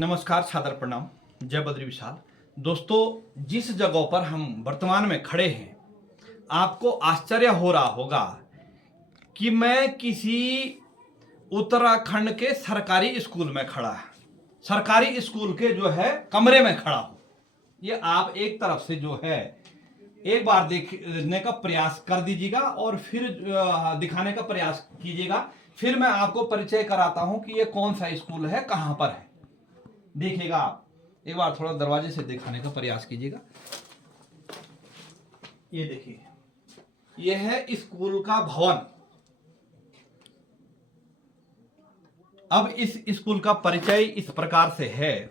नमस्कार, सादर प्रणाम, जय बद्री विशाल। दोस्तों, जिस जगह पर हम वर्तमान में खड़े हैं, आपको आश्चर्य हो रहा होगा कि मैं किसी उत्तराखंड के सरकारी स्कूल में खड़ा है, सरकारी स्कूल के जो है कमरे में खड़ा हूं। ये आप एक तरफ से जो है एक बार देखने का प्रयास कर दीजिएगा और फिर दिखाने का प्रयास कीजिएगा। फिर मैं आपको परिचय कराता हूं कि ये कौन सा स्कूल है, कहां पर है। देखिएगा, आप एक बार थोड़ा दरवाजे से दिखाने का प्रयास कीजिएगा। ये देखिए, ये है स्कूल का भवन। अब इस स्कूल का परिचय इस प्रकार से है।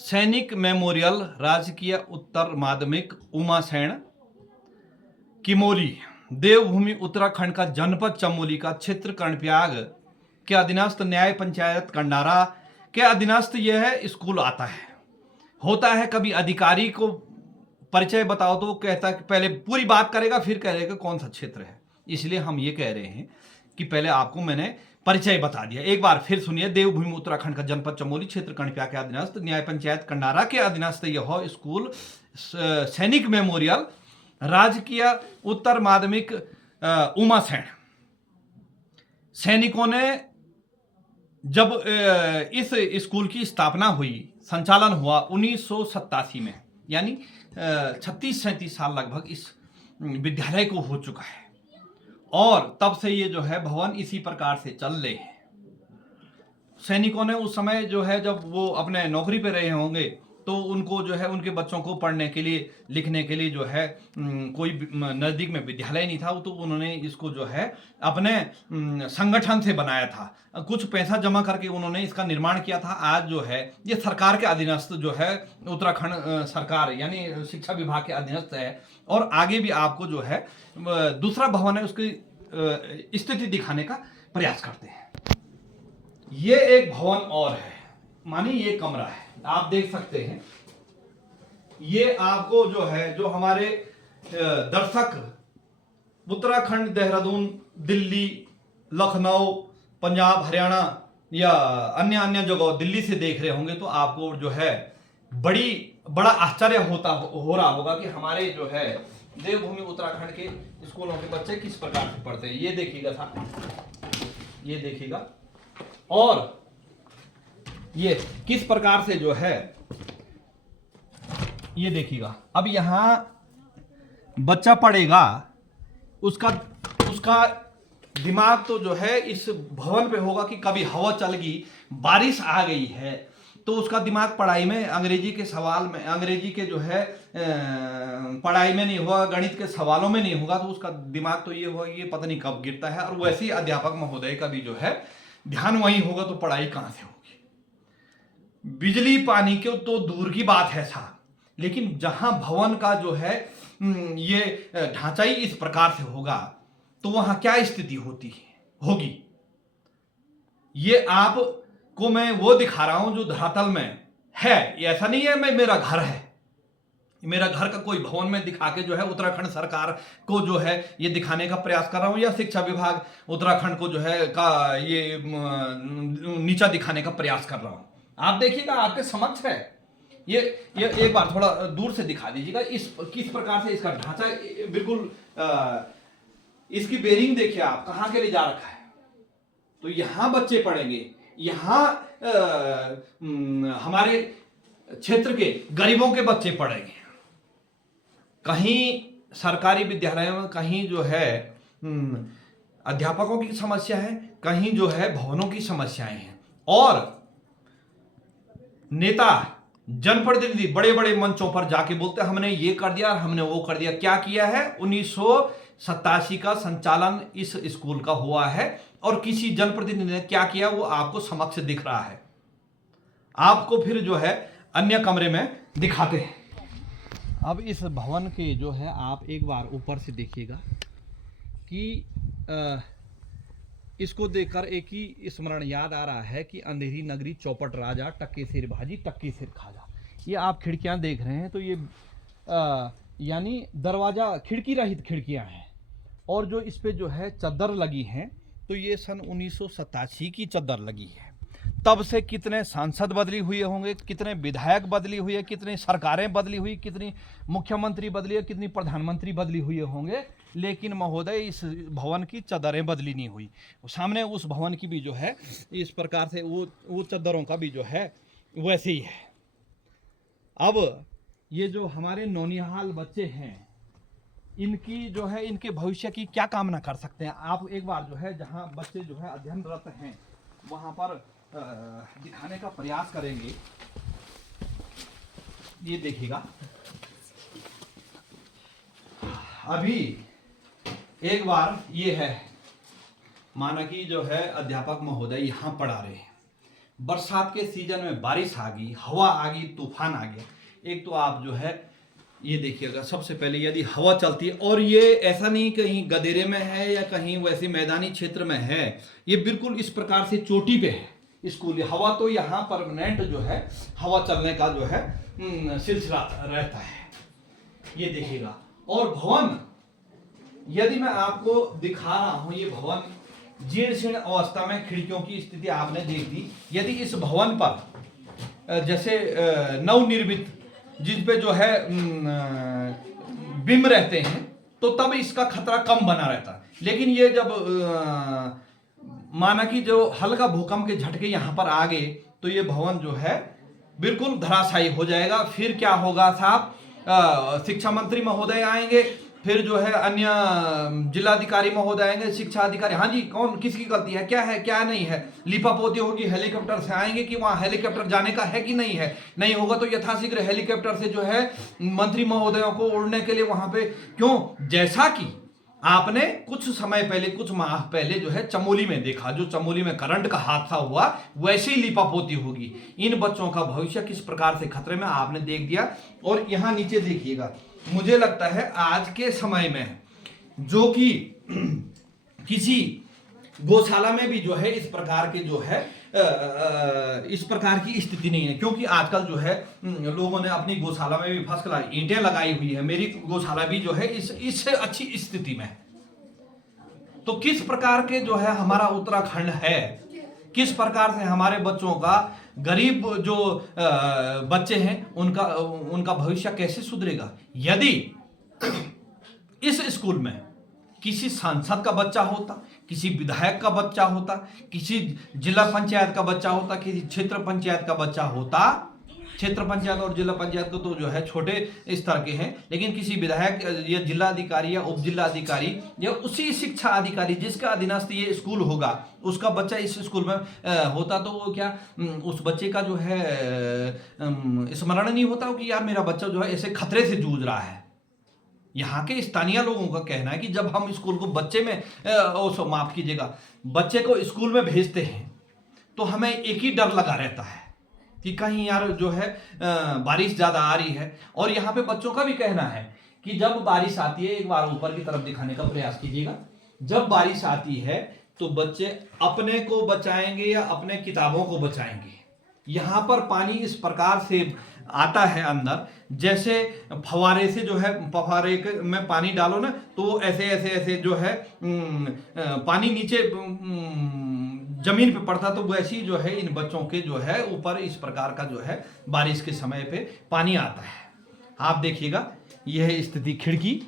सैनिक मेमोरियल राजकीय उत्तर माध्यमिक उमासेन किमोली, देवभूमि उत्तराखंड का जनपद चमोली का क्षेत्र कर्णप्रयाग के अधीनस्थ न्याय पंचायत कंडारा के अधीनस्थ यह स्कूल आता है। होता है कभी अधिकारी को परिचय बताओ तो वो कहता है कि पहले पूरी बात करेगा, फिर कहेगा कौन सा क्षेत्र है। इसलिए हम ये कह रहे हैं कि पहले आपको मैंने परिचय बता दिया। एक बार फिर सुनिए। देवभूमि उत्तराखंड का जनपद चमोली क्षेत्र कर्णप्रयाग के अधीनस्थ न्याय पंचायत कंडारा के अधीनस्थ यह स्कूल सैनिक मेमोरियल राजकीय उत्तर माध्यमिक उमासेन। सैनिकों ने जब इस स्कूल की स्थापना हुई, संचालन हुआ 1987 में, यानी 36-37 साल लगभग इस विद्यालय को हो चुका है। और तब से ये जो है भवन इसी प्रकार से चल रहे हैं। सैनिकों ने उस समय जो है, जब वो अपने नौकरी पे रहे होंगे, तो उनको जो है उनके बच्चों को पढ़ने के लिए लिखने के लिए जो है कोई नज़दीक में विद्यालय नहीं था, तो उन्होंने इसको जो है अपने संगठन से बनाया था। कुछ पैसा जमा करके उन्होंने इसका निर्माण किया था। आज जो है ये सरकार के अधीनस्थ जो है उत्तराखंड सरकार यानी शिक्षा विभाग के अधीनस्थ है। और आगे भी आपको जो है दूसरा भवन है, उसकी स्थिति दिखाने का प्रयास करते हैं। ये एक भवन और है, मानिए ये कमरा है, आप देख सकते हैं। ये आपको जो है, जो हमारे दर्शक उत्तराखंड, देहरादून, दिल्ली, लखनऊ, पंजाब, हरियाणा या अन्य अन्य जगह दिल्ली से देख रहे होंगे, तो आपको जो है बड़ा आश्चर्य हो रहा होगा कि हमारे जो है देवभूमि उत्तराखंड के स्कूलों के बच्चे किस प्रकार से पढ़ते हैं। ये देखिएगा साहब, ये देखिएगा, और ये किस प्रकार से जो है ये देखिएगा। अब यहां बच्चा पढ़ेगा, उसका दिमाग तो जो है इस भवन पे होगा कि कभी हवा चल गई, बारिश आ गई है, तो उसका दिमाग पढ़ाई में, अंग्रेजी के सवाल में, अंग्रेजी के जो है पढ़ाई में नहीं होगा, गणित के सवालों में नहीं होगा, तो उसका दिमाग तो ये होगा ये पता नहीं कब गिरता है। और वैसे ही अध्यापक महोदय का भी जो है ध्यान वहीं होगा, तो पढ़ाई कहां से होगी। बिजली पानी के तो दूर की बात है साहब, लेकिन जहां भवन का जो है ये ढांचा ही इस प्रकार से होगा, तो वहां क्या स्थिति होगी। ये आपको मैं वो दिखा रहा हूं जो धरातल में है। ऐसा नहीं है मेरा घर है, मेरा घर का कोई भवन में दिखा के जो है उत्तराखंड सरकार को जो है ये दिखाने का प्रयास कर रहा हूं, या शिक्षा विभाग उत्तराखंड को जो है का ये नीचा दिखाने का प्रयास कर रहा हूं। आप देखिएगा, आपके समक्ष है। ये एक बार थोड़ा दूर से दिखा दीजिएगा, इस किस प्रकार से इसका ढांचा बिल्कुल इसकी बेरिंग देखिए आप, कहां के लिए जा रखा है। तो यहां बच्चे पढ़ेंगे, यहां हमारे क्षेत्र के गरीबों के बच्चे पढ़ेंगे। कहीं सरकारी विद्यालयों में कहीं जो है अध्यापकों की समस्या है, कहीं जो है भवनों की समस्याएं हैं। और नेता जनप्रतिनिधि बड़े बड़े मंचों पर जाके बोलते हैं हमने ये कर दिया, हमने वो कर दिया। क्या किया है? 1987 का संचालन इस स्कूल का हुआ है, और किसी जनप्रतिनिधि ने क्या किया वो आपको समक्ष दिख रहा है। आपको फिर जो है अन्य कमरे में दिखाते हैं। अब इस भवन के जो है आप एक बार ऊपर से देखिएगा कि इसको देखकर एक ही स्मरण याद आ रहा है कि अंधेरी नगरी चौपट राजा, टक्के सिर भाजी टक्के सिर खाजा। ये आप खिड़कियां देख रहे हैं, तो ये यानी दरवाजा खिड़की रहित खिड़कियां हैं, और जो इस पे जो है चद्दर लगी हैं, तो ये सन 1987 की चद्दर लगी है। तब से कितने सांसद बदली हुए होंगे, कितने विधायक बदली हुई है, कितनी सरकारें बदली हुई, कितनी मुख्यमंत्री बदली है, कितनी प्रधानमंत्री बदली हुए होंगे, लेकिन महोदय इस भवन की चदरें बदली नहीं हुई। सामने उस भवन की भी जो है इस प्रकार से वो चदरों का भी जो है वैसे ही है। अब ये जो हमारे नौनिहाल बच्चे हैं, इनकी जो है, इनके भविष्य की क्या कामना कर सकते हैं आप? एक बार जो है जहां बच्चे जो है अध्ययनरत हैं वहां पर दिखाने का प्रयास करेंगे। ये देखिएगा, अभी एक बार ये है, माना कि जो है अध्यापक महोदय यहाँ पढ़ा रहे हैं, बरसात के सीजन में बारिश आ गई, हवा आ गई, तूफान आ गया। एक तो आप जो है ये देखिएगा, सबसे पहले यदि हवा चलती है, और ये ऐसा नहीं कहीं गदेरे में है या कहीं वैसे मैदानी क्षेत्र में है, ये बिल्कुल इस प्रकार से चोटी पे है स्कूल। हवा तो यहाँ परमानेंट जो है हवा चलने का जो है सिलसिला रहता है। ये देखिएगा, और भवन यदि मैं आपको दिखा रहा हूं, ये भवन जीर्ण शीर्ण अवस्था में, खिड़कियों की स्थिति आपने देख दी। यदि इस भवन पर जैसे नवनिर्मित जिस पे जो है बिंब रहते हैं, तो तब इसका खतरा कम बना रहता है। लेकिन ये जब माना कि जो हल्का भूकंप के झटके यहाँ पर आ गए, तो ये भवन जो है बिल्कुल धराशायी हो जाएगा। फिर क्या होगा साहब, शिक्षा मंत्री महोदय आएंगे, फिर जो है अन्य जिलाधिकारी महोदय आएंगे, शिक्षा अधिकारी, हाँ जी कौन किसकी गलती है, क्या नहीं है, लिपापोती होगी, हेलीकॉप्टर से आएंगे कि वहाँ हेलीकॉप्टर जाने का है कि नहीं है, नहीं होगा तो यथाशीघ्र हेलीकॉप्टर से जो है मंत्री महोदयों को उड़ने के लिए वहाँ पे, क्यों, जैसा कि आपने कुछ समय पहले, कुछ माह पहले जो है चमोली में देखा, जो चमोली में करंट का हादसा हुआ, वैसे ही लिपापोती होगी। इन बच्चों का भविष्य किस प्रकार से खतरे में आपने देख दिया। और यहाँ नीचे देखिएगा, मुझे लगता है आज के समय में जो कि किसी गौशाला में भी जो है इस प्रकार के जो है इस प्रकार की स्थिति नहीं है, क्योंकि आजकल जो है लोगों ने अपनी गौशाला में भी फर्स्ट क्लास ईंटें लगाई हुई है। मेरी गौशाला भी जो है इससे अच्छी स्थिति में। तो किस प्रकार के जो है हमारा उत्तराखंड है, किस प्रकार से हमारे बच्चों का, गरीब जो बच्चे हैं उनका भविष्य कैसे सुधरेगा। यदि इस स्कूल में किसी सांसद का बच्चा होता, किसी विधायक का बच्चा होता, किसी जिला पंचायत का बच्चा होता, किसी क्षेत्र पंचायत का बच्चा होता, क्षेत्र पंचायत और जिला पंचायत को तो जो है छोटे स्तर के हैं, लेकिन किसी विधायक या जिलाधिकारी या उप जिलाधिकारी या उसी शिक्षा अधिकारी जिसका अधीनस्थ ये स्कूल होगा, उसका बच्चा इस स्कूल में होता, तो वो क्या उस बच्चे का जो है स्मरण नहीं होता कि यार मेरा बच्चा जो है ऐसे खतरे से जूझ रहा है। यहाँ के स्थानीय लोगों का कहना है कि जब हम स्कूल को बच्चे में माफ कीजिएगा, बच्चे को स्कूल में भेजते हैं तो हमें एक ही डर लगा रहता है कि कहीं यार जो है बारिश ज्यादा आ रही है। और यहाँ पे बच्चों का भी कहना है कि जब बारिश आती है, एक बार ऊपर की तरफ दिखाने का प्रयास कीजिएगा, जब बारिश आती है तो बच्चे अपने को बचाएंगे या अपने किताबों को बचाएंगे। यहाँ पर पानी इस प्रकार से आता है अंदर, जैसे फवारे से जो है, फवारे में पानी डालो ना तो ऐसे ऐसे ऐसे जो है पानी नीचे जमीन पे पड़ता, तो वैसी जो है इन बच्चों के जो है ऊपर इस प्रकार का जो है बारिश के समय पे पानी आता है। आप देखिएगा यह स्थिति खिड़की।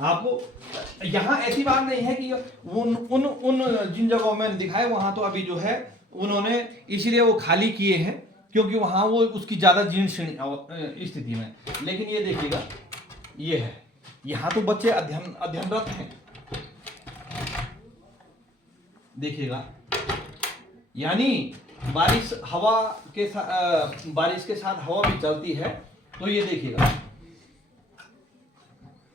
आपको यहाँ ऐसी बात नहीं है कि उन जिन जगहों में दिखाए वहां तो अभी जो है उन्होंने इसलिए वो खाली किए हैं क्योंकि वहां वो उसकी ज्यादा जीर्ण शीर्ण स्थिति में। लेकिन ये देखिएगा, ये है, यहाँ तो बच्चे अध्ययनरत हैं। देखिएगा, यानी बारिश के साथ हवा भी चलती है। तो ये देखिएगा,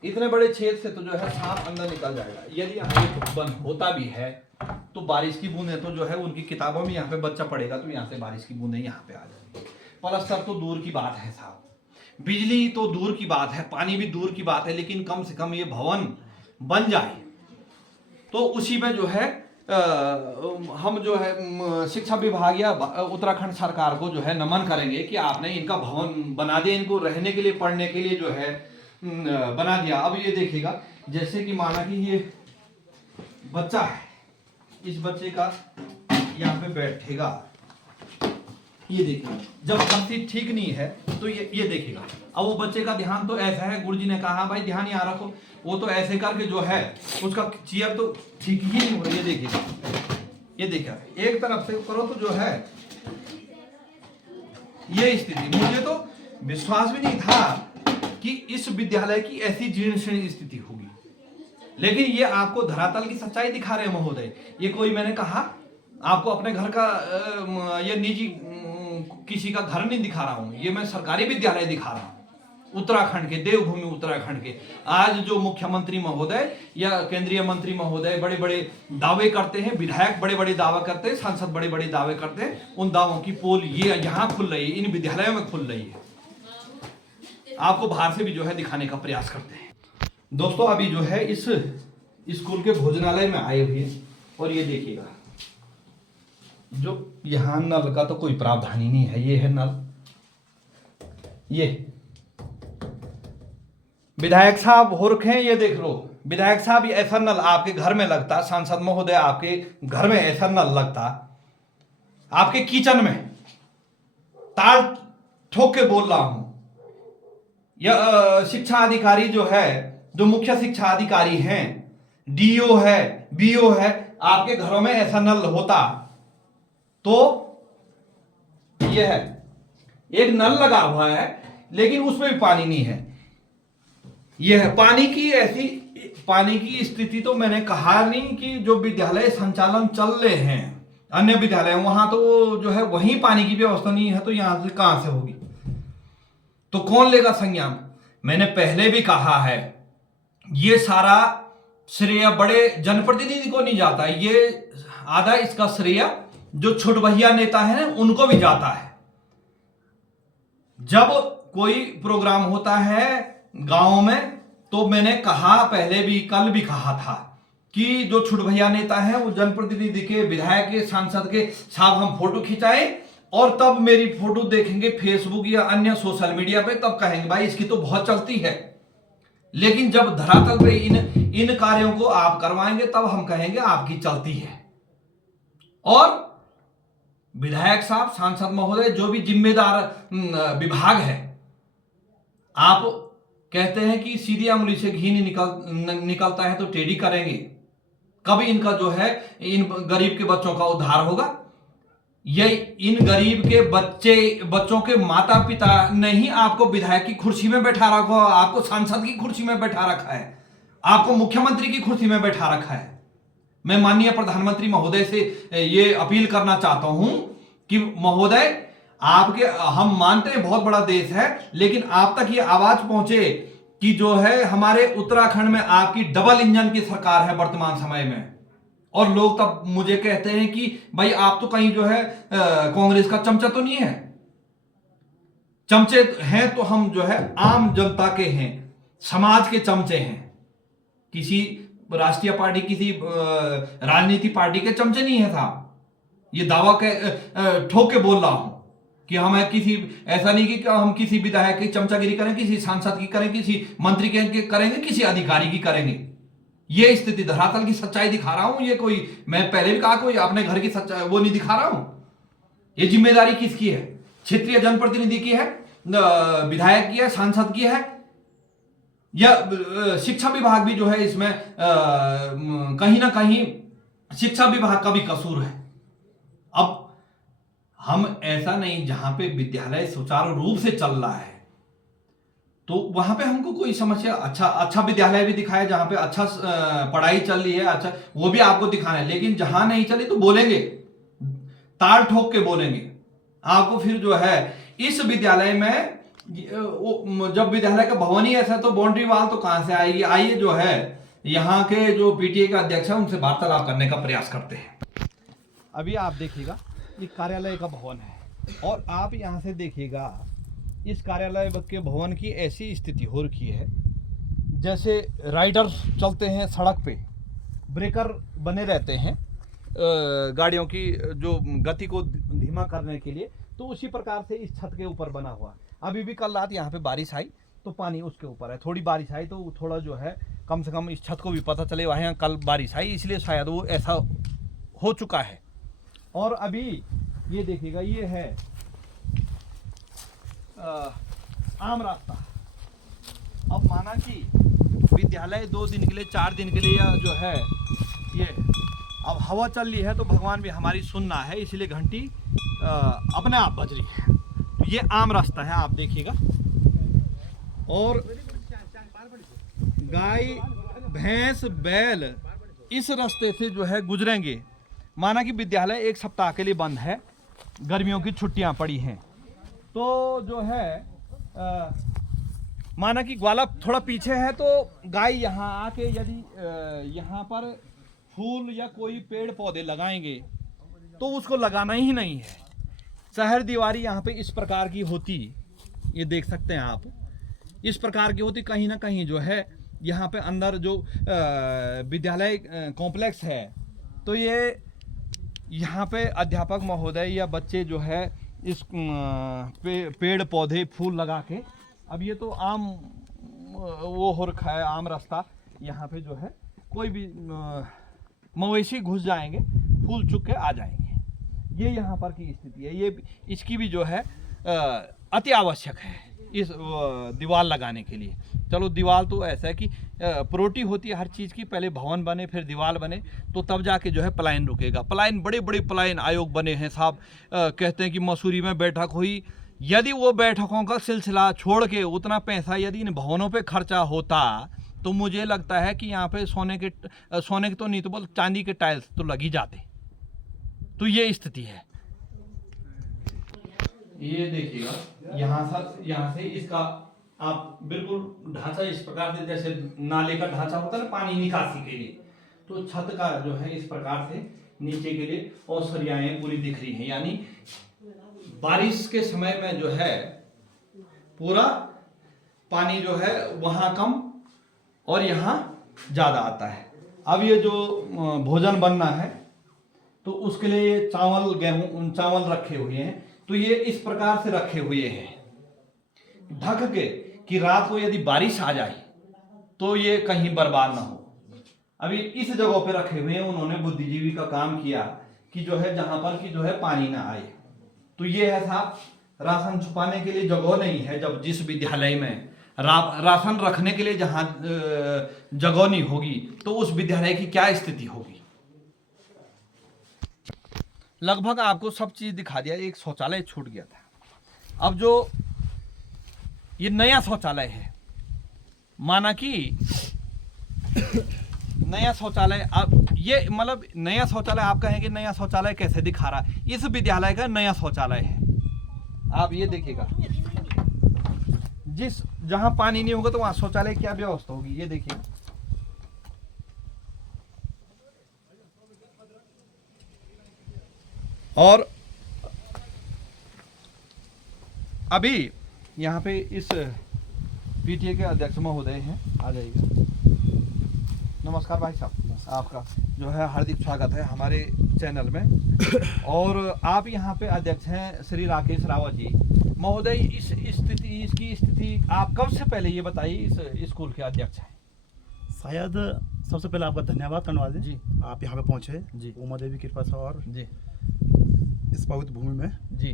इतने बड़े छेद से तो जो है सांप अंदर निकल जाएगा। यदि यहाँ ये बंद होता भी है तो बारिश की बूंदें तो जो है उनकी किताबों में, यहाँ पे बच्चा पढ़ेगा तो यहाँ से बारिश की बूंदें यहाँ पे आ जाएंगी। प्लस्तर तो दूर की बात है साहब, बिजली तो दूर की बात है, पानी भी दूर की बात है, लेकिन कम से कम ये भवन बन जाए तो उसी में जो है हम जो है शिक्षा विभाग या उत्तराखंड सरकार को जो है नमन करेंगे कि आपने इनका भवन बना दिया, इनको रहने के लिए, पढ़ने के लिए जो है बना दिया। अब ये देखिएगा, जैसे कि माना कि ये बच्चा है, इस बच्चे का यहाँ पे बैठेगा, ये देखिएगा, जब फर्शी ठीक नहीं है तो ये देखिएगा। अब वो बच्चे का ध्यान तो ऐसा है, गुरुजी ने कहा भाई ध्यान यहाँ रखो, वो तो ऐसे करके जो है उसका चेयर तो ठीक ही नहीं हो रही है। देखिएगा, ये देखिएगा, एक तरफ से करो तो जो है ये स्थिति। मुझे तो विश्वास भी नहीं था कि इस विद्यालय की ऐसी जीर्ण शीर्ण स्थिति होगी, लेकिन ये आपको धरातल की सच्चाई दिखा रहे हैं महोदय। ये कोई, मैंने कहा आपको अपने घर का ये निजी किसी का घर नहीं दिखा रहा हूं, ये मैं सरकारी विद्यालय दिखा रहा हूं, उत्तराखंड के, देवभूमि उत्तराखंड के। आज जो मुख्यमंत्री महोदय या केंद्रीय मंत्री महोदय बड़े बड़े दावे करते हैं, विधायक बड़े बड़े दावा करते हैं, सांसद बड़े बड़े दावे करते हैं, उन दावों की पोल ये यहाँ खुल रही है, इन विद्यालयों में खुल रही है। आपको बाहर से भी जो है दिखाने का प्रयास करते हैं। दोस्तों अभी जो है इस स्कूल के भोजनालय में आए हुए, और ये देखिएगा, जो यहाँ नल का तो कोई प्रावधान ही नहीं है। ये है नल, ये विधायक साहब हो रखे हैं, ये देख लो विधायक साहब, ये ऐसा नल आपके घर में लगता, सांसद महोदय आपके घर में ऐसा नल लगता, आपके किचन में। ताल ठोक के बोल रहा हूं, यह शिक्षा अधिकारी जो है, जो मुख्य शिक्षा अधिकारी हैं, डीओ है, बीओ है, आपके घरों में ऐसा नल होता तो यह है, एक नल लगा हुआ है लेकिन उसमें भी पानी नहीं है। यह है पानी की ऐसी, पानी की स्थिति तो मैंने कहा नहीं कि जो विद्यालय संचालन चल रहे हैं अन्य विद्यालय, वहां तो जो है वहीं पानी की व्यवस्था नहीं है, तो यहां से कहां से होगी? तो कौन लेगा संज्ञान? मैंने पहले भी कहा है, ये सारा श्रेय बड़े जनप्रतिनिधि को नहीं जाता, ये आधा इसका श्रेय जो छोट भैया नेता है ना उनको भी जाता है। जब कोई प्रोग्राम होता है गांव में, तो मैंने कहा, पहले भी, कल भी कहा था कि जो छोट भैया नेता है वो जनप्रतिनिधि के, विधायक के, सांसद के साहब हम फोटो खिंचाएं, और तब मेरी फोटो देखेंगे फेसबुक या अन्य सोशल मीडिया पे, तब कहेंगे भाई इसकी तो बहुत चलती है। लेकिन जब धरातल पे इन कार्यों को आप करवाएंगे तब हम कहेंगे आपकी चलती है। और विधायक साहब, सांसद महोदय, जो भी जिम्मेदार विभाग है, आप कहते हैं कि सीधी उंगली से घी नहीं निकलता है तो टेढ़ी करेंगे। कब इनका जो है इन गरीब के बच्चों का उद्धार होगा? ये इन गरीब के बच्चों के माता पिता ने ही आपको विधायक की कुर्सी में बैठा रखा, आपको सांसद की कुर्सी में बैठा रखा है, आपको मुख्यमंत्री की कुर्सी में बैठा रखा है। मैं माननीय प्रधानमंत्री महोदय से ये अपील करना चाहता हूं कि महोदय, आपके, हम मानते हैं बहुत बड़ा देश है, लेकिन आप तक ये आवाज पहुंचे कि जो है हमारे उत्तराखंड में आपकी डबल इंजन की सरकार है वर्तमान समय में। और लोग तब मुझे कहते हैं कि भाई आप तो कहीं जो है कांग्रेस का चमचा तो नहीं है। चमचे हैं तो हम जो है आम जनता के हैं, समाज के चमचे हैं, किसी राष्ट्रीय पार्टी, किसी राजनीति पार्टी के चमचे नहीं है साहब। ये दावा ठोक के बोल रहा हूं कि हम किसी, ऐसा नहीं कि हम किसी विधायक की चमचागिरी करें, किसी सांसद की करें, किसी मंत्री के करेंगे, किसी अधिकारी की करेंगे। ये स्थिति धरातल की सच्चाई दिखा रहा हूं। ये कोई, मैं पहले भी कहा, कोई अपने घर की सच्चाई वो नहीं दिखा रहा हूं। ये जिम्मेदारी किसकी है? क्षेत्रीय जनप्रतिनिधि की है, विधायक की है, सांसद की है, या शिक्षा विभाग भी जो है इसमें कहीं ना कहीं शिक्षा विभाग का भी कसूर है। अब हम ऐसा नहीं, जहां पे विद्यालय सुचारू रूप से चल रहा है तो वहां पे हमको कोई समस्या, अच्छा विद्यालय भी दिखाया जहां पे अच्छा पढ़ाई चल रही है, अच्छा वो भी आपको दिखाना है। लेकिन जहां नहीं चली तो बोलेंगे, ताल ठोक के बोलेंगे आपको। फिर जो है इस विद्यालय में, जब विद्यालय का भवन ही ऐसा तो बाउंड्री वाल तो कहां से आएगी? आइए जो है यहाँ के जो पीटीए का अध्यक्ष है उनसे वार्तालाप करने का प्रयास करते हैं। अभी आप देखिएगा, ये कार्यालय का भवन है, और आप यहाँ से देखिएगा इस कार्यालय के भवन की ऐसी स्थिति हो रखी है जैसे राइडर चलते हैं सड़क पे, ब्रेकर बने रहते हैं गाड़ियों की जो गति को धीमा करने के लिए, तो उसी प्रकार से इस छत के ऊपर बना हुआ। अभी भी कल रात यहाँ पे बारिश आई तो पानी उसके ऊपर है, थोड़ी बारिश आई तो थोड़ा जो है कम से कम इस छत को भी पता चले वहाँ कल बारिश आई, इसलिए शायद वो ऐसा हो चुका है। और अभी ये देखिएगा, ये है आम रास्ता। अब माना कि विद्यालय 2 दिन के लिए 4 दिन के लिए जो है ये अब हवा चल रही है तो भगवान भी हमारी सुनना है, इसलिए घंटी अपने आप बज रही है। तो ये आम रास्ता है, आप देखिएगा। और गाय भैंस बैल इस रास्ते से जो है गुजरेंगे। माना कि विद्यालय 1 सप्ताह के लिए बंद है, गर्मियों की छुट्टियां पड़ी हैं, तो जो है माना कि ग्वाला थोड़ा पीछे है तो गाय यहाँ आके यदि यहाँ पर फूल या कोई पेड़ पौधे लगाएंगे तो उसको लगाना ही नहीं है। शहर दीवारी यहाँ पे इस प्रकार की होती, ये देख सकते हैं आप, इस प्रकार की होती। कहीं ना कहीं जो है यहाँ पे अंदर जो विद्यालय कॉम्प्लेक्स है, तो ये यहाँ पे अध्यापक महोदय या बच्चे जो है इस पेड़ पौधे फूल लगा के, अब ये तो आम वो हो रखा है आम रास्ता, यहाँ पे जो है कोई भी मवेशी घुस जाएंगे, फूल चुग के आ जाएंगे। ये यहाँ पर की स्थिति है। ये इसकी भी जो है अति आवश्यक है इस दीवार लगाने के लिए। चलो दीवार तो ऐसा है कि प्रोटी होती है हर चीज़ की, पहले भवन बने फिर दीवार बने तो तब जाके जो है पलायन रुकेगा। पलायन बड़े बड़े पलायन आयोग बने हैं साहब। कहते हैं कि मसूरी में बैठक हुई, यदि वो बैठकों का सिलसिला छोड़ के उतना पैसा यदि इन भवनों पे खर्चा होता तो मुझे लगता है कि यहाँ पे सोने के तो नहीं तो बोल चांदी के टाइल्स तो लग ही जाते। तो ये स्थिति है। ये देखिएगा यहाँ से इसका आप बिल्कुल ढांचा इस प्रकार से, जैसे नाले का ढांचा होता है ना पानी निकासी के लिए, तो छत का जो है इस प्रकार से नीचे के लिए और सरियाएं पूरी दिख रही हैं। यानी बारिश के समय में जो है पूरा पानी जो है वहाँ कम और यहाँ ज़्यादा आता है। अब ये जो भोजन बनना है तो उसके लिए चावल गेहूँ चावल रखे हुए हैं, तो ये इस प्रकार से रखे हुए हैं ढक के कि रात को यदि बारिश आ जाए तो ये कहीं बर्बाद ना हो। अभी इस जगह पे रखे हुए हैं, उन्होंने बुद्धिजीवी का काम किया कि जो है जहां पर कि जो है पानी ना आए। तो ये है साहब, राशन छुपाने के लिए जगह नहीं है। जब जिस विद्यालय में राशन रखने के लिए जहां जगह नहीं होगी तो उस विद्यालय की क्या स्थिति होगी। लगभग आपको सब चीज दिखा दिया। एक शौचालय छूट गया था। अब जो ये नया शौचालय है, माना कि नया शौचालय, आप ये मतलब नया शौचालय आप कहेंगे नया शौचालय कैसे दिखा रहा है, इस विद्यालय का नया शौचालय है। आप ये देखिएगा, जिस जहां पानी नहीं होगा तो वहां शौचालय क्या व्यवस्था होगी, ये देखिए। और अभी यहाँ पे इस पीटीए के अध्यक्ष महोदय हैं, आ जाइएगा। नमस्कार भाई साहब, आपका जो है हार्दिक स्वागत है हमारे चैनल में। और आप यहाँ पे अध्यक्ष हैं श्री राकेश रावत जी महोदय। इसकी स्थिति आप कब से पहले ये बताइए इस स्कूल के अध्यक्ष हैं। शायद सबसे पहले आपका धन्यवाद कनवाल जी, आप यहाँ पे पहुँचे जी, उमा देवी कृपा से और जी इस पवित्र भूमि में जी।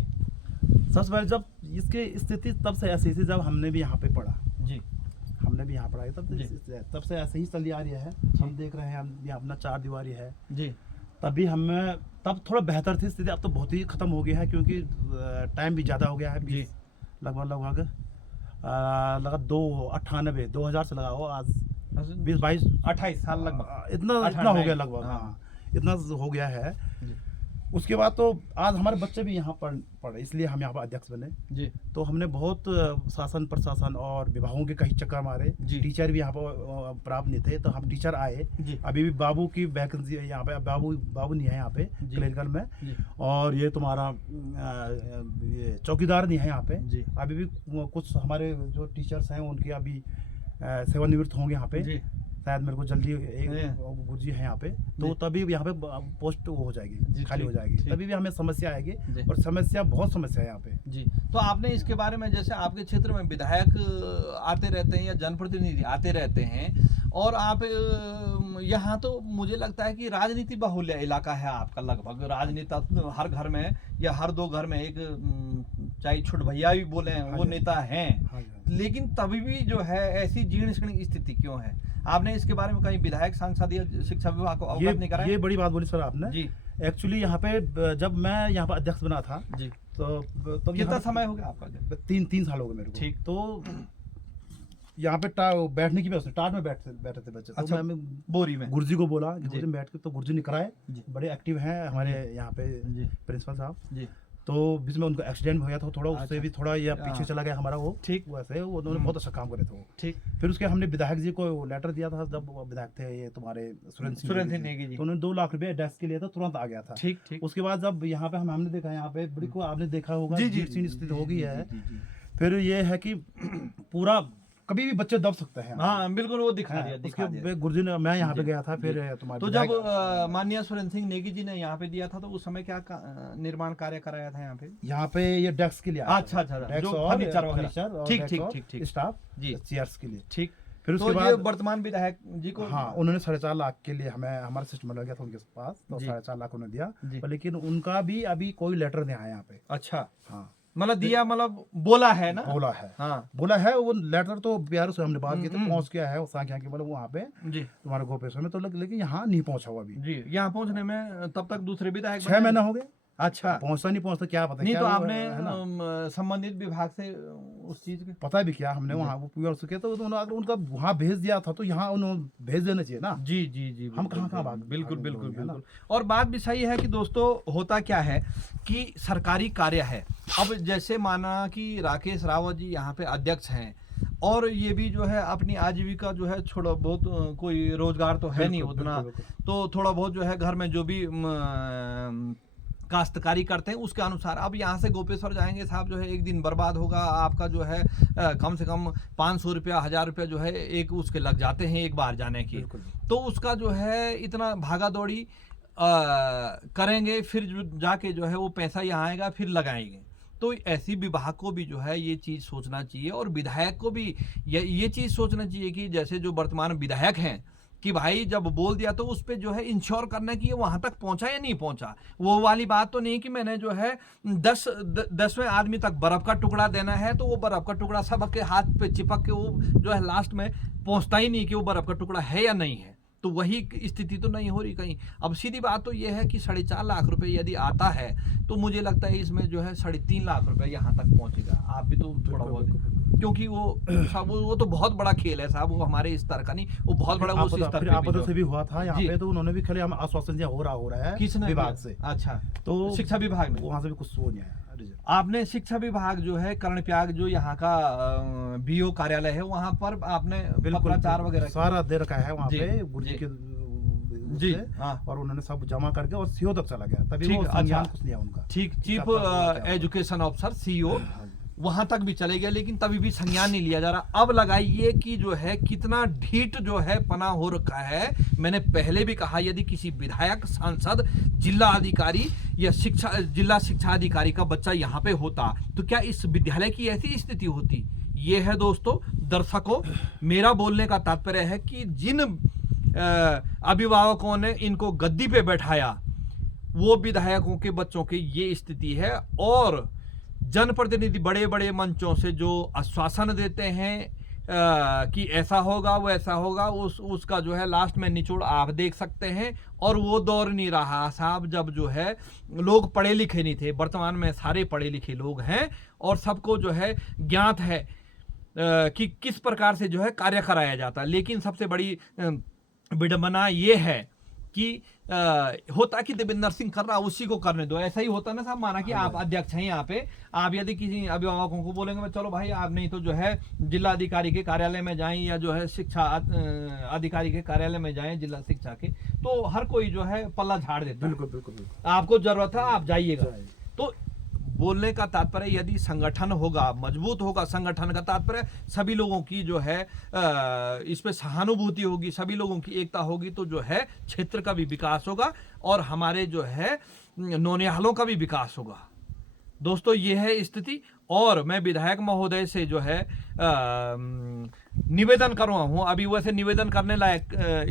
सबसे पहले जब इसकी स्थिति तब से ऐसी थी जब हमने भी यहाँ पे पढ़ा जी, हमने भी यहाँ पढ़ा तब से ऐसे ही चली आ रही है। हम देख रहे हैं यहाँ अपना 4 दीवारी है जी। तभी हमें तब थोड़ा बेहतर थी स्थिति, अब तो बहुत ही ख़त्म हो गया है क्योंकि टाइम भी ज़्यादा हो गया है जी। लगभग 2000 से लगा हो, आज 20-22-28 साल लगभग, इतना हो गया लगभग। हाँ, इतना हो गया है। उसके बाद तो आज हमारे बच्चे भी यहाँ पढ़े, इसलिए हम यहाँ पर अध्यक्ष बने जी। तो हमने बहुत शासन प्रशासन और विभागों के कई चक्कर मारे जी। टीचर भी यहाँ पर प्राप्त नहीं थे तो हम टीचर आए जी। अभी भी बाबू की वैकेंसी है यहाँ पे, बाबू नहीं है यहाँ पे क्लिनिकल में जी। और ये तुम्हारा ये चौकीदार नहीं है यहाँ पे जी। अभी भी कुछ हमारे जो टीचर्स हैं उनकी अभी सेवानिवृत्त होंगे यहाँ पे जी। शायद मेरे को जल्दी एक गुरुजी है यहाँ पे, तो तभी यहाँ पे पोस्ट वो हो जाएगी, खाली हो जाएगी, तभी भी हमें समस्या आएगी, और समस्या बहुत समस्या है यहाँ पे जी। तो आपने इसके बारे में, जैसे आपके क्षेत्र में विधायक आते रहते हैं या जनप्रतिनिधि आते रहते हैं, और आप यहाँ तो मुझे लगता है कि राजनीति बहुल्य इलाका है आपका, लगभग राजनेता हर घर में या हर 2 घर में एक, चाहे छोट भैया भी बोले वो नेता हैं, लेकिन तभी भी जो है ऐसी जीर्ण शीर्ण स्थिति क्यों है? आपने इसके बारे में कहीं विधायक, सांसद या शिक्षा विभाग को अवगत नहीं कराया? ये बड़ी बात बोली सर आपने जी। एक्चुअली यहाँ पे जब मैं यहाँ पर अध्यक्ष बना था जी, तो कितना समय हो गया आपका? 3 साल हो गए मेरे को। ठीक। तो यहाँ पे बैठने की व्यवस्था, टाट में बैठते थे बच्चे। अच्छा, तो मैं बोरी में गुरुजी को बोला बोरी में बैठ के, तो गुरुजी ने कराए, बड़े एक्टिव हैं हमारे यहाँ पे प्रिंसिपल साहब जी। तो बीच में उनका एक्सीडेंट हो गया था थोड़ा, उससे भी थोड़ा ये पीछे चला गया हमारा वो। ठीक। वैसे वो उन्होंने बहुत अच्छा काम करे थे वो। ठीक। फिर उसके हमने विधायक जी को लेटर दिया था, जब विधायक थे ये तुम्हारे सुरेंद्र सिंह नेगी जी, तो उन्होंने 2 लाख रुपए डेस्क के लिए था, तुरंत आ गया था। ठीक ठीक। उसके बाद जब यहाँ पे हमने देखा, यहाँ पे बड़ी को आपने देखा होगा स्थिति हो गई है। फिर ये है कि पूरा कभी भी बच्चे दब सकते हैं। हाँ बिल्कुल, वो दिखा दिया गुरुजी ने, मैं यहाँ पे गया था फिर तुम्हारे, तो जब माननीय सुरेंद्र सिंह नेगी जी ने यहाँ पे दिया था, तो उस समय क्या निर्माण कार्य कराया था यहाँ पे? यहाँ पे ये डेस्क के लिए। अच्छा अच्छा, डेस्क और फर्नीचर, ठीक ठीक ठीक ठीक, स्टाफ जी, चेयर्स के लिए। ठीक। फिर उसके बाद वर्तमान विधायक जी को, हाँ, उन्होंने 4.5 लाख के लिए हमें, हमारा सिस्टम लग गया था उनके पास, तो 4.5 लाख उन्होंने दिया, लेकिन उनका भी अभी कोई लेटर नहीं आया यहाँ पे। अच्छा। हाँ, मतलब दिया, मतलब बोला है ना? बोला है, हाँ बोला है। वो लेटर तो बिहार से हमने बात की थी, पहुंच गया है सांख्या के, मतलब वहाँ पे जी तुम्हारे गोपेश्वर में, तो लेकिन यहाँ नहीं पहुंचा हुआ अभी जी। यहाँ पहुंचने में तब तक दूसरे विधायक 6 महीना हो गए। अच्छा, पहुंचता क्या पता नहीं, तो आपने संबंधित विभाग से उस चीज के पता भी क्या हमने वहाँ वो सके, तो अगर उनका वहाँ भेज दिया था तो यहाँ उन्होंने भेज देना चाहिए ना। जी जी जी, हम कहाँ बात। बिल्कुल बिल्कुल बिल्कुल। और बात भी सही है कि दोस्तों होता क्या है कि सरकारी कार्य है, अब जैसे माना कि राकेश रावत जी यहाँ पे अध्यक्ष हैं, और ये भी जो है अपनी आजीविका जो है थोड़ा बहुत, कोई रोजगार तो है नहीं उतना, तो थोड़ा बहुत जो है घर में जो भी काश्तकारी करते हैं उसके अनुसार। अब यहाँ से गोपेश्वर जाएंगे साहब, जो है एक दिन बर्बाद होगा आपका, जो है कम से कम 500 रुपया 1000 रुपया जो है एक उसके लग जाते हैं एक बार जाने की, तो उसका जो है इतना भागा दौड़ी करेंगे, फिर जाके जो है वो पैसा यहाँ आएगा, फिर लगाएंगे। तो ऐसी विभाग को भी जो है ये चीज़ सोचना चाहिए, और विधायक को भी ये चीज़ सोचना चाहिए कि जैसे जो वर्तमान विधायक हैं कि भाई जब बोल दिया तो उस पर जो है इंश्योर करना कि ये वहां तक पहुंचा या नहीं पहुंचा। वो वाली बात तो नहीं कि मैंने जो है 10वें आदमी तक बर्फ का टुकड़ा देना है, तो वो बर्फ का टुकड़ा सबके हाथ पे चिपक के वो जो है लास्ट में पहुंचता ही नहीं कि वो बर्फ का टुकड़ा है या नहीं है। तो वही स्थिति तो नहीं हो रही कहीं। अब सीधी बात तो ये है कि 4.5 लाख रुपए यदि आता है, तो मुझे लगता है इसमें जो है 3.5 लाख रुपए यहाँ तक पहुंचेगा। आप भी तो थोड़ा बहुत, क्योंकि वो तो बहुत बड़ा खेल है साहब, वो हमारे स्तर का नहीं, वो बहुत बड़ा वो स्तर से भी हुआ था यहाँ पे, तो उन्होंने भी खाली हम आश्वासन दिया हो रहा है किसने? विभाग से। अच्छा, तो शिक्षा विभाग में वहाँ से भी कुछ नहीं आया। आपने शिक्षा विभाग जो है कर्णप्याग, जो यहाँ का बीओ कार्यालय है, वहाँ पर आपने पत्राचार वगैरह सारा दे रखा है वहाँ पे गुरुजी के जी, और उन्होंने सब जमा करके और सीओ तक चला गया, तभी वो संज्ञान कुछ लिया उनका। ठीक, चीफ एजुकेशन ऑफिसर सीओ वहां तक भी चले गए, लेकिन तभी भी संज्ञान नहीं लिया जा रहा। अब लगाइए कि जो है कितना ढीठ जो है पना हो रखा है। मैंने पहले भी कहा, यदि किसी विधायक, सांसद, जिला अधिकारी या जिला शिक्षा अधिकारी का बच्चा यहाँ पे होता, तो क्या इस विद्यालय की ऐसी स्थिति होती? ये है दोस्तों, दर्शकों, मेरा बोलने का तात्पर्य है कि जिन अभिभावकों ने इनको गद्दी पे बैठाया, वो विधायकों के बच्चों की ये स्थिति है। और जनप्रतिनिधि बड़े बड़े मंचों से जो आश्वासन देते हैं कि ऐसा होगा वैसा होगा, उसका जो है लास्ट में निचोड़ आप देख सकते हैं। और वो दौर नहीं रहा साहब जब जो है लोग पढ़े लिखे नहीं थे। वर्तमान में सारे पढ़े लिखे लोग हैं और सबको जो है ज्ञात है कि किस प्रकार से जो है कार्य कराया जाता है। लेकिन सबसे बड़ी विडंबना ये है कि होता कि देवेंद्र सिंह कर रहा, उसी को करने दो। ऐसा ही होता ना साहब, माना कि आप अध्यक्ष हैं यहाँ पे, आप यदि किसी अभिभावकों को बोलेंगे चलो भाई आप नहीं तो जो है जिला अधिकारी के कार्यालय में जाएं, या जो है शिक्षा अधिकारी के कार्यालय में जाएं, जिला शिक्षा के, तो हर कोई जो है पल्ला झाड़ देता है। बिल्कुल बिल्कुल, आपको जरूरत है आप जाइएगा। तो बोलने का तात्पर्य यदि संगठन होगा, मजबूत होगा संगठन का तात्पर्य सभी लोगों की जो है इस पे सहानुभूति होगी, सभी लोगों की एकता होगी, तो जो है क्षेत्र का भी विकास होगा और हमारे जो है नौनिहालों का भी विकास होगा। दोस्तों ये है स्थिति। और मैं विधायक महोदय से जो है निवेदन कर रहा हूं, अभी वैसे निवेदन करने लायक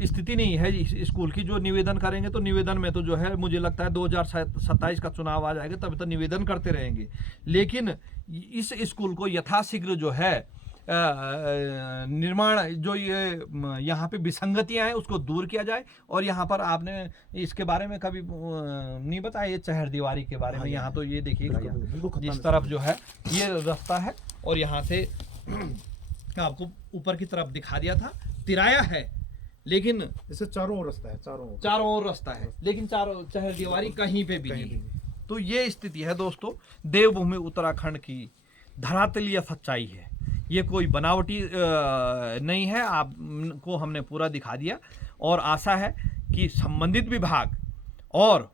स्थिति नहीं है इस स्कूल की। जो निवेदन करेंगे तो निवेदन में तो जो है मुझे लगता है 2027 का चुनाव आ जाएगा, तब तो निवेदन करते रहेंगे। लेकिन इस स्कूल को यथाशीघ्र जो है निर्माण, जो ये यहाँ पे विसंगतियां हैं उसको दूर किया जाए। और यहाँ पर आपने इसके बारे में कभी नहीं बताया, ये चहर दीवारी के बारे में। यहाँ तो ये देखिए इस तरफ जो है ये रास्ता है और यहाँ से आपको ऊपर की तरफ दिखा दिया था, तिराया है, लेकिन इससे चारों ओर रास्ता है, चारों ओर रास्ता है, लेकिन चारों चहर दीवारी कहीं पे भी नहीं। तो ये स्थिति है दोस्तों देवभूमि उत्तराखंड की, धरातलीय सच्चाई है, ये कोई बनावटी नहीं है। आपको हमने पूरा दिखा दिया और आशा है कि संबंधित विभाग और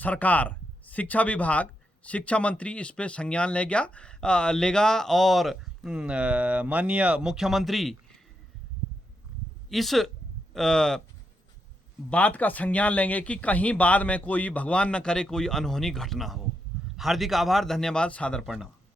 सरकार, शिक्षा विभाग, शिक्षा मंत्री इस पे संज्ञान लेगा और माननीय मुख्यमंत्री इस बात का संज्ञान लेंगे कि कहीं बाद में कोई, भगवान न करे, कोई अनहोनी घटना हो। हार्दिक आभार, धन्यवाद, सादर प्रणाम।